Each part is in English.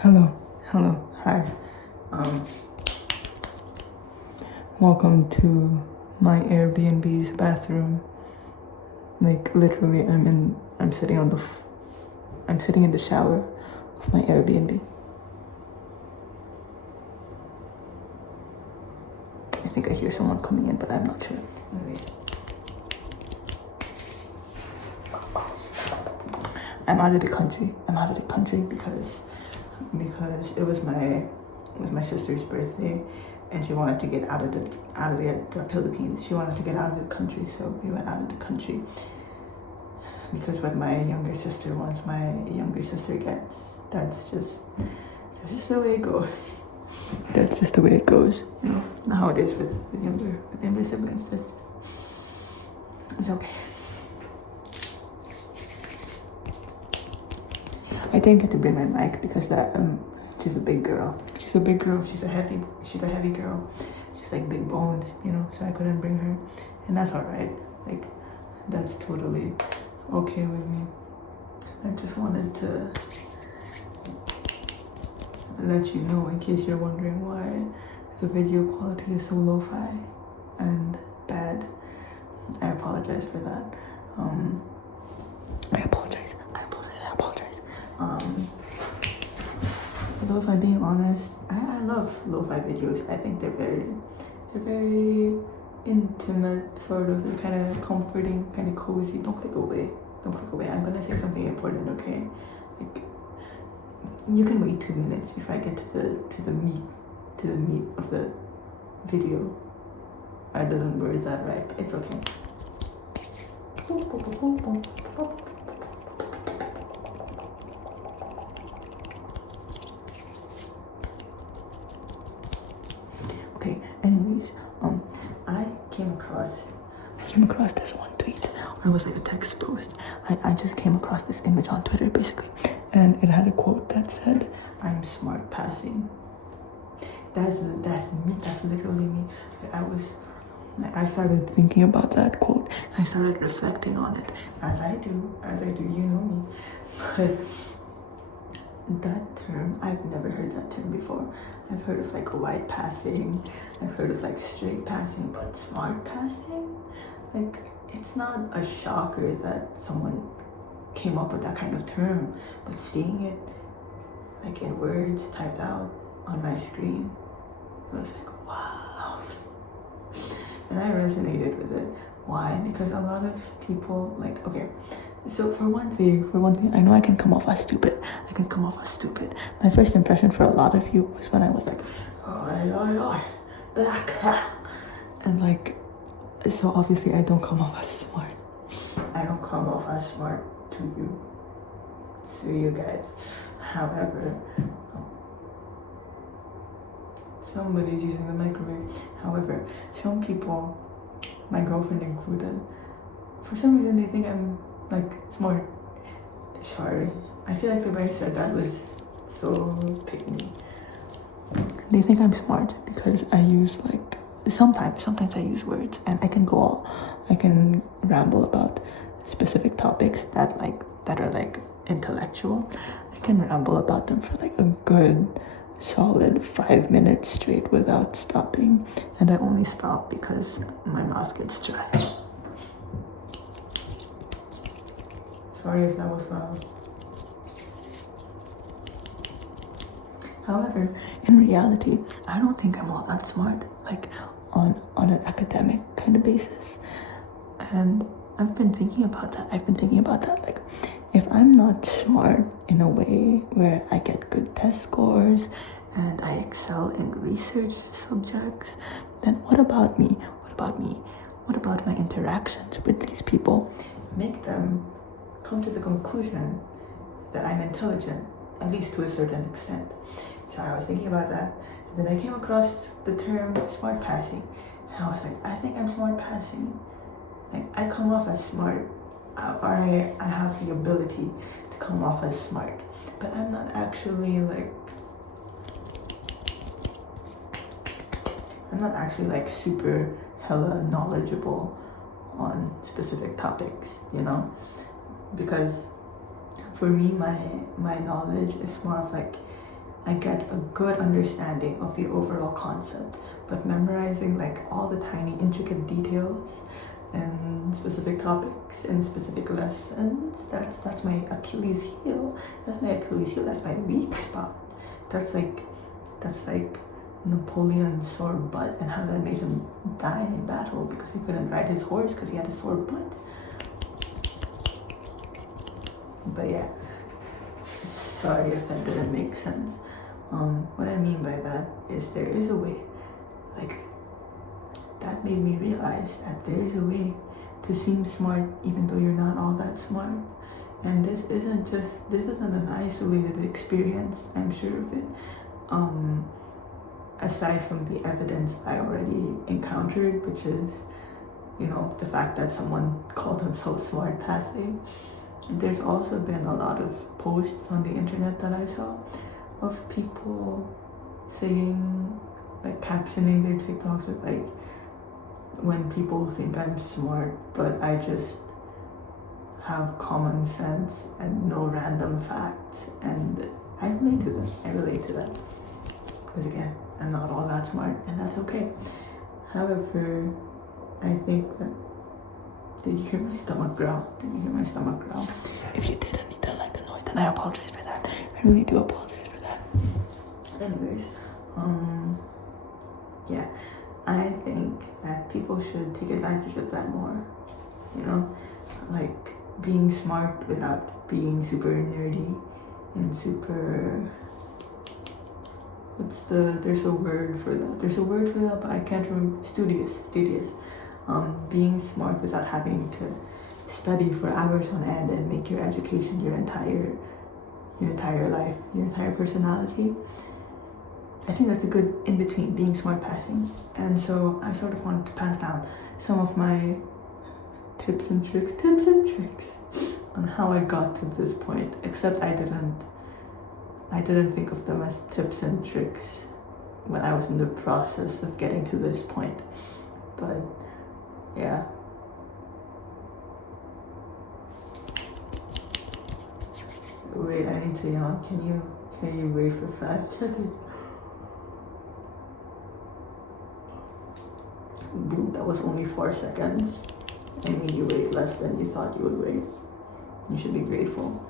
Hello, hi. Um, Welcome to my Airbnb's bathroom. Like literally, I'm sitting I'm sitting in the shower of my Airbnb. I think I hear someone coming in, but I'm not sure. Anyways, I'm out of the country. Because it was my sister's birthday, and she wanted to get out of the Philippines. She wanted to get out of the country, so we went out of the country. Because what my younger sister wants, my younger sister gets. That's just the way it goes. That's just the way it goes. You know how it is with younger siblings. It's okay. I didn't get to bring my mic because she's a big girl. She's a heavy girl. She's like big boned, so I couldn't bring her. And that's alright. Like that's totally okay with me. I just wanted to let you know, in case you're wondering why the video quality is so lo-fi and bad. I apologize for that. I apologize. Although if I'm being honest, I love lo-fi videos. I think they're very intimate, sort of. They're kind of comforting, kind of cozy. Don't click away. I'm gonna say something important, okay? Like, you can wait 2 minutes before I get to the meat of the video. I didn't word that right, but it's okay. Okay, anyways, I came across this one tweet. It was like a text post. I just came across this image on Twitter, basically, and it had a quote that said, "I'm smart passing." That's me. That's literally me. I started thinking about that quote. I started reflecting on it, as I do. You know me. But that term, I've never heard that term before. I've heard of like white passing. I've heard of like straight passing, but smart passing, like, it's not a shocker that someone came up with that kind of term, but seeing it like in words typed out on my screen, it was like, wow. And I resonated with it. Why? Because a lot of people, like, okay, so for one thing, I know I can come off as stupid. My first impression for a lot of you was when I was like, oi, black. And like, so obviously I don't come off as smart. I don't come off as smart to you guys. However, somebody's using the microwave. However, some people, my girlfriend included, for some reason they think I'm like smart. Sorry, I feel like the way I said that was so pick me. They think I'm smart because I use like sometimes I use words, and I can ramble about specific topics that are like intellectual. I can ramble about them for like a good solid 5 minutes straight without stopping, and I only stop because my mouth gets dry. Sorry if that was loud. However, in reality, I don't think I'm all that smart, like on an academic kind of basis. And I've been thinking about that. Like, if I'm not smart in a way where I get good test scores and I excel in research subjects, then what about me? What about my interactions with these people? Make them come to the conclusion that I'm intelligent, at least to a certain extent. So I was thinking about that, and then I came across the term smart passing, and I was like, I think I'm smart passing. Like, I come off as smart, or I have the ability to come off as smart, but I'm not actually like super hella knowledgeable on specific topics, because for me, my knowledge is more of like I get a good understanding of the overall concept, but memorizing like all the tiny intricate details and specific topics and specific lessons, that's my Achilles heel. That's my Achilles heel. That's my weak spot. That's like Napoleon's sore butt, and how that made him die in battle because he couldn't ride his horse because he had a sore butt. But yeah, sorry if that didn't make sense. What I mean by that is there is a way, like, that made me realize that there is a way to seem smart even though you're not all that smart. And this isn't an isolated experience, I'm sure of it. Aside from the evidence I already encountered, which is, the fact that someone called himself smart passing, there's also been a lot of posts on the internet that I saw of people saying, like, captioning their TikToks with like, when people think I'm smart, but I just have common sense and no random facts. And I relate to that. Because again, I'm not all that smart, and that's okay. However, I think that, did you hear my stomach growl? If you did and you don't like the noise, then I apologize for that. I really do apologize for that. Anyways, yeah, I think that people should take advantage of that more. Like being smart without being super nerdy and super. There's a word for that, but I can't remember. Studious. Being smart without having to study for hours on end and make your education your entire life, your entire personality. I think that's a good in-between, being smart passing. And so I sort of wanted to pass down some of my tips and tricks on how I got to this point, except I didn't think of them as tips and tricks when I was in the process of getting to this point. But yeah. Wait, I need to yawn. Can you wait for 5 seconds? Boom, that was only 4 seconds. I mean, you wait less than you thought you would wait. You should be grateful.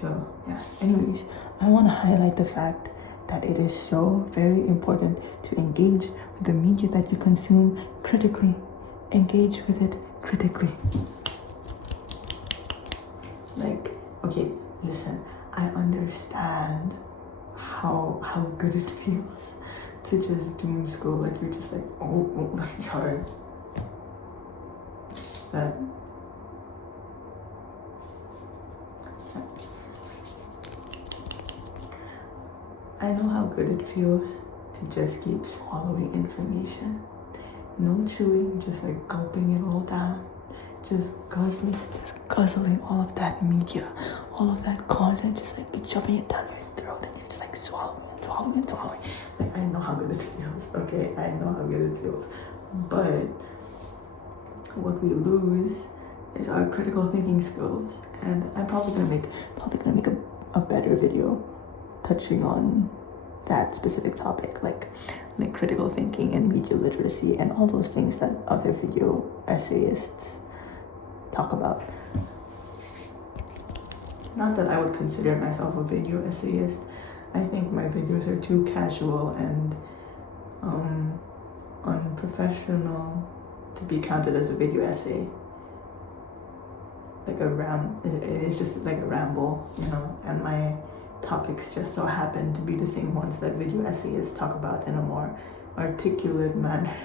So yeah, anyways, I want to highlight the fact that it is so very important to engage with the media that you consume critically. Engage with it critically. Like, okay, listen, I understand how good it feels to just doom scroll. Like, you're just like, oh, sorry. That I know how good it feels to just keep swallowing information. No chewing, just like gulping it all down. Just guzzling all of that media, all of that content, just like shoving it down your throat, and you're just like swallowing. Like, I know how good it feels, okay? I know how good it feels. But what we lose is our critical thinking skills. And I'm probably gonna make a better video touching on that specific topic, like critical thinking and media literacy and all those things that other video essayists talk about. Not that I would consider myself a video essayist. I think my videos are too casual and unprofessional to be counted as a video essay. Like it's just like a ramble, and my topics just so happen to be the same ones that video essayists talk about in a more articulate manner.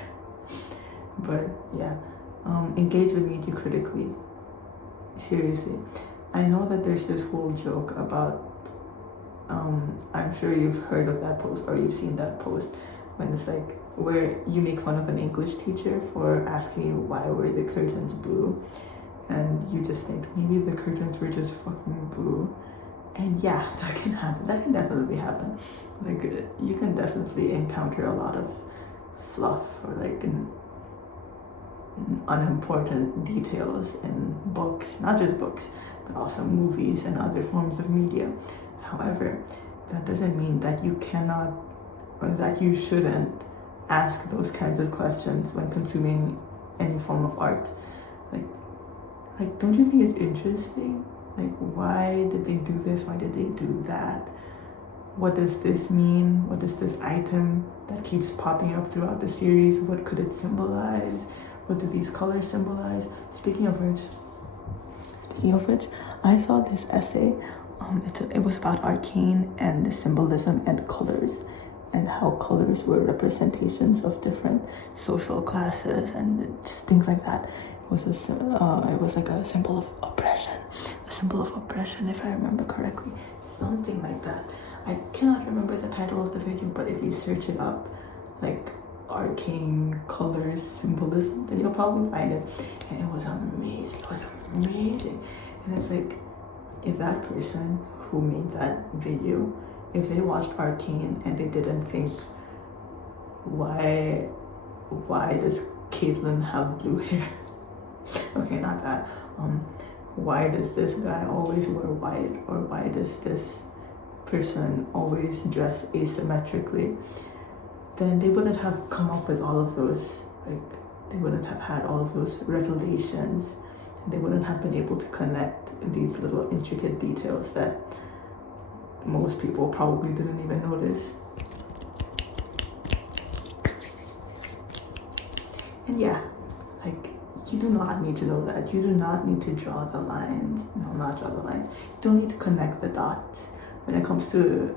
But yeah, engage with media critically. Seriously, I know that there's this whole joke about, I'm sure you've heard of that post or you've seen that post, when it's like where you make fun of an English teacher for asking you why were the curtains blue, and you just think maybe the curtains were just fucking blue. And yeah, that can happen. That can definitely happen. Like, you can definitely encounter a lot of fluff or like unimportant details in books, not just books, but also movies and other forms of media. However, that doesn't mean that you cannot or that you shouldn't ask those kinds of questions when consuming any form of art. Like, don't you think it's interesting? Like, why did they do this? Why did they do that? What does this mean? What does this item that keeps popping up throughout the series, what could it symbolize? What do these colors symbolize? Speaking of which, I saw this essay. It was about arcane and the symbolism and colors, and how colors were representations of different social classes and just things like that. It was like a symbol of oppression, if I remember correctly, something like that. I cannot remember the title of the video, but if you search it up, like arcane colors symbolism, then you'll probably find it. And it was amazing. And it's like, if that person who made that video, if they watched Arcane and they didn't think, why does Caitlyn have blue hair? Okay, not that. Why does this guy always wear white? Or why does this person always dress asymmetrically? Then they wouldn't have come up with all of those, like, they wouldn't have had all of those revelations. They wouldn't have been able to connect these little intricate details that most people probably didn't even notice. And yeah, like, you do not need to know that. You do not need to draw the lines. No, not draw the lines. You don't need to connect the dots. When it comes to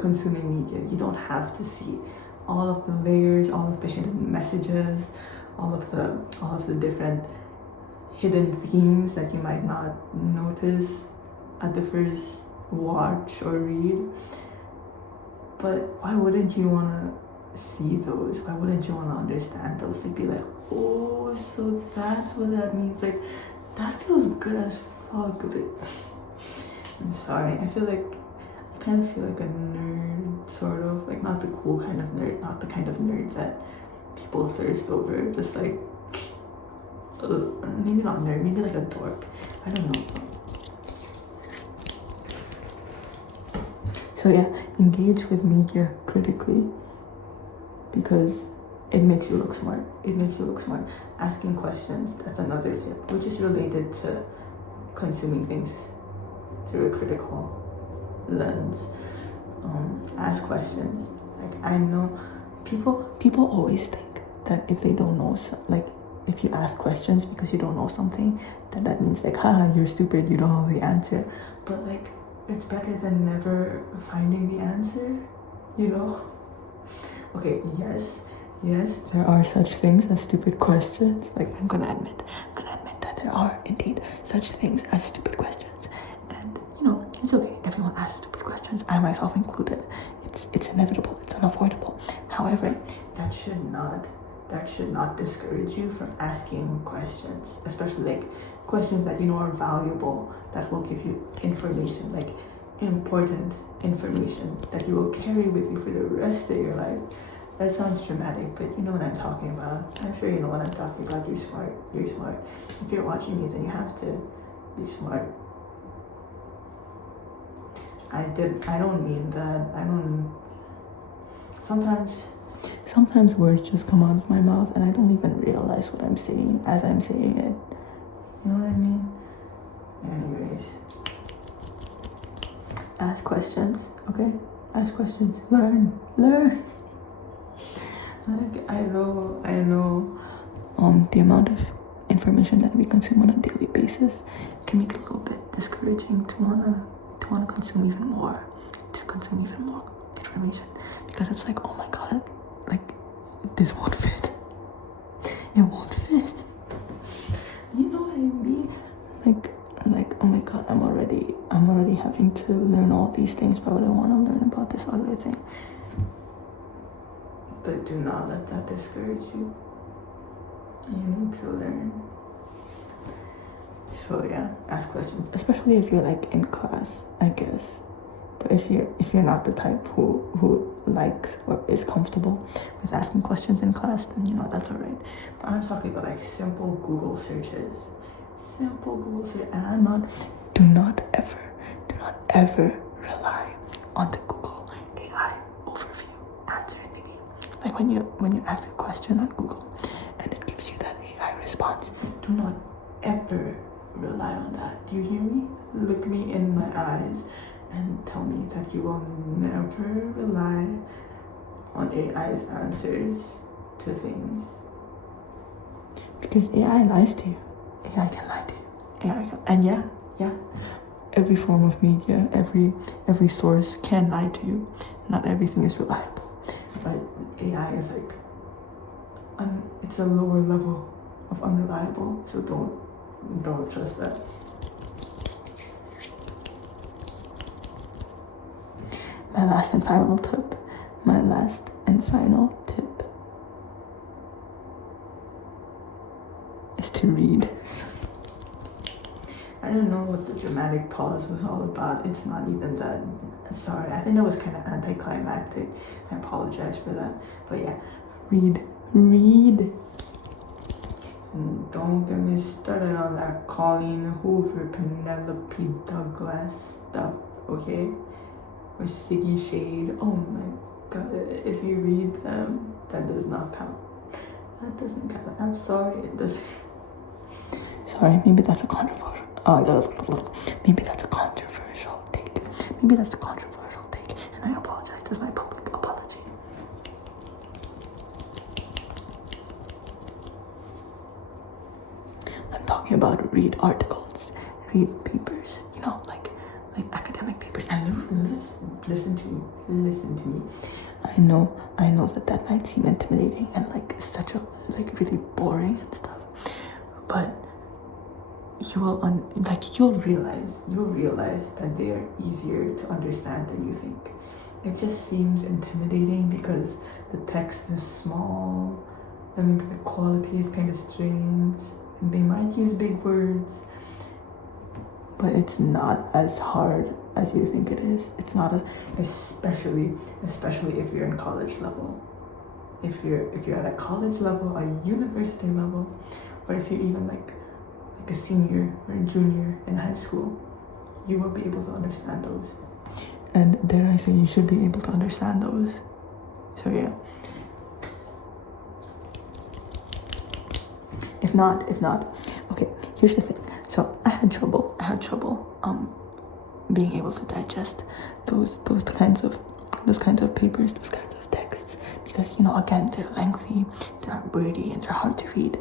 consuming media, you don't have to see all of the layers, all of the hidden messages, all of the different hidden themes that you might not notice at the first watch or read. But why wouldn't you want to see those? Why wouldn't you want to understand those? Like, be like, oh, so that's what that means. Like, that feels good as fuck. Like, I'm sorry, I kind of feel like a nerd, sort of. Like, not the cool kind of nerd, not the kind of nerd that people thirst over. Just like, maybe not nerd, maybe like a dork. I don't know. So yeah, engage with media critically, because it makes you look smart. Asking questions, that's another tip, which is related to consuming things through a critical lens. Ask questions. Like, I know people always think that if they don't know, like, if you ask questions because you don't know something, then that means like, haha, you're stupid, you don't know the answer. But like, it's better than never finding the answer, you know? Okay, yes, there are such things as stupid questions. Like, I'm gonna admit that there are indeed such things as stupid questions. And, you know, it's okay. Everyone asks stupid questions, I myself included. It's inevitable, it's unavoidable. However, that should not discourage you from asking questions, especially like questions that you know are valuable, that will give you information, like important information that you will carry with you for the rest of your life. That sounds dramatic, but you know what I'm talking about. I'm sure you know what I'm talking about. You're smart. If you're watching me, then you have to be smart. I don't mean that. Sometimes words just come out of my mouth and I don't even realize what I'm saying as I'm saying it. You know what I mean? Anyways. Ask questions, okay? Ask questions. Learn. Like, I know the amount of information that we consume on a daily basis can make it a little bit discouraging to wanna consume even more information, because it's like, oh my god, like, this won't fit. It won't fit. You know what I mean? Like, oh my god, I'm already having to learn all these things, but I wouldn't want to learn about this other thing. But do not let that discourage you. You need to learn. So yeah, ask questions, especially if you're like in class, I guess. But if you're not the type who likes or is comfortable with asking questions in class, then you know that's alright. But I'm talking about like simple Google searches. And do not ever rely on the Google when you ask a question on Google and it gives you that AI response, do not ever rely on that. Do you hear me? Look me in my eyes and tell me that you will never rely on AI's answers to things. Because AI lies to you. AI can lie to you. And yeah, every form of media, every source can lie to you. Not everything is reliable. But AI is like, it's a lower level of unreliable. So don't trust that. My last and final tip is to read. I don't know what the dramatic pause was all about. It's not even that. Sorry, I think that was kind of anticlimactic. I apologize for that. But yeah, read. And don't get me started on that Colleen Hoover, Penelope Douglas stuff, okay? Or Siggy Shade. Oh my god, if you read them, that does not count. That doesn't count. I'm sorry, it doesn't. Sorry, maybe that's a controversial. Maybe that's a controversial take. And I apologize. This is my public apology. I'm talking about read articles, read papers, like academic papers, and listen to me. I know that might seem intimidating and like such a really boring and stuff, but you'll realize that they are easier to understand than you think. It just seems intimidating because the text is small and maybe the quality is kind of strange and they might use big words, but it's not as hard as you think it is. It's not especially if you're in college level. If you're at a college level, a university level, or if you're even like a senior or a junior in high school, you will be able to understand those. And dare I say, you should be able to understand those. So yeah. If not, okay, here's the thing. So I had trouble being able to digest those kinds of papers, those kinds of texts, because again, they're lengthy, they're wordy, and they're hard to read,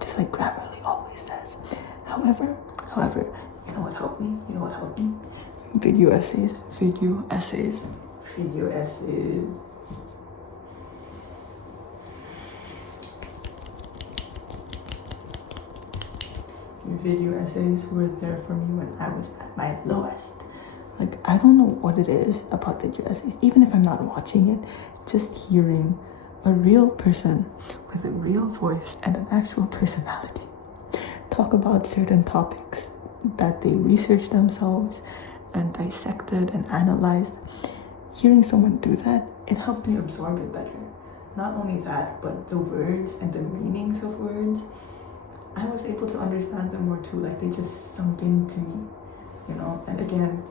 just like Grammarly always says. However, you know what helped me? Video essays. Video essays were there for me when I was at my lowest. Like, I don't know what it is about video essays. Even if I'm not watching it, just hearing a real person with a real voice and an actual personality talk about certain topics that they researched themselves and dissected and analyzed. Hearing someone do that, it helped me absorb it better. Not only that, but the words and the meanings of words, I was able to understand them more too. Like, they just sunk into me, And again,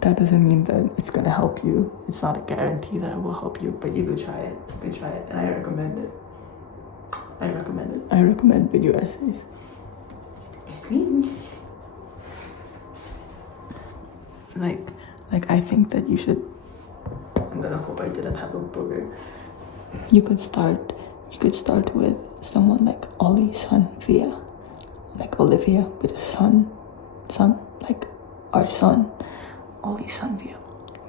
that doesn't mean that it's gonna help you. It's not a guarantee that it will help you, but you could try it. And I recommend it. I recommend video essays. Like I think that you should. I'm gonna hope I didn't have a booger. You could start with someone like Ollie Sun Via, like Olivia with a son, like our son, Ollie Sun Via,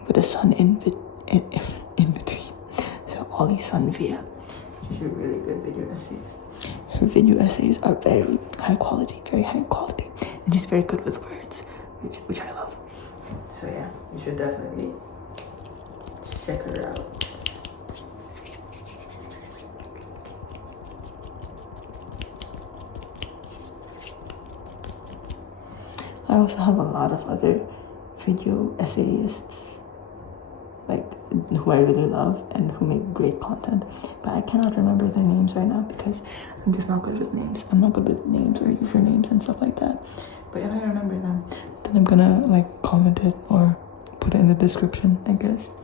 with a son in between. So Ollie Sun Via. She's a really good video essays. Her video essays are very high quality, and she's very good with words, which I love. So yeah, you should definitely check her out. I also have a lot of other video essayists, like, who I really love and who make great content, but I cannot remember their names right now because I'm just not good with names. I'm not good with names or usernames and stuff like that. But if I remember them, then I'm gonna comment it or put it in the description, I guess.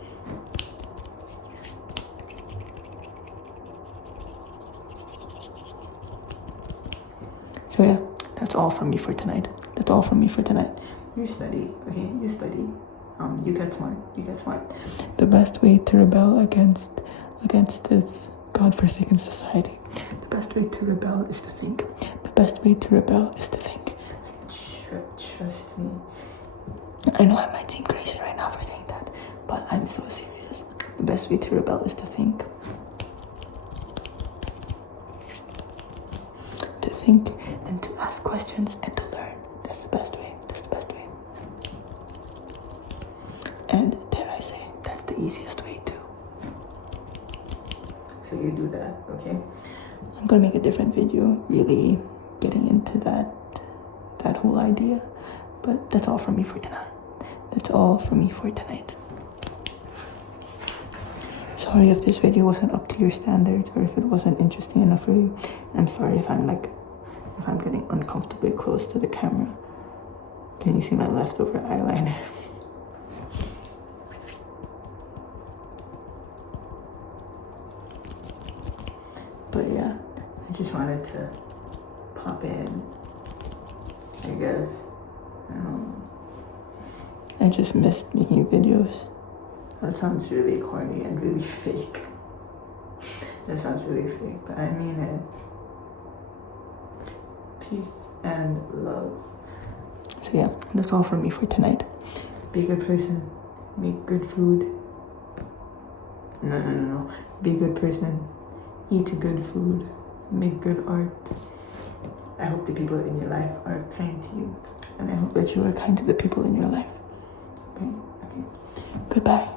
that's all from me for tonight. That's all from me for tonight. You study, okay? You study. You get smart. You get smart. The best way to rebel against this godforsaken society. The best way to rebel is to think. The best way to rebel is to think. Trust me. I know I might seem crazy right now for saying that, but I'm so serious. The best way to rebel is to think. To think and to ask questions and to learn. That's the best way. That's the best way. And dare I say, that's the easiest way too. So you do that, okay? I'm gonna make a different video, really getting into that whole idea. But that's all from me for tonight. That's all from me for tonight. Sorry if this video wasn't up to your standards or if it wasn't interesting enough for you. I'm sorry if I'm getting uncomfortably close to the camera. Can you see my leftover eyeliner? But yeah, I just wanted to pop in, I guess. I just missed making videos. That sounds really corny and really fake. That sounds really fake, but I mean it. Peace and love. So yeah, that's all from me for tonight. Be a good person. Make good food. No. Be a good person. Eat good food. Make good art. I hope the people in your life are kind to you. And I hope that you are kind to the people in your life. Okay? Goodbye.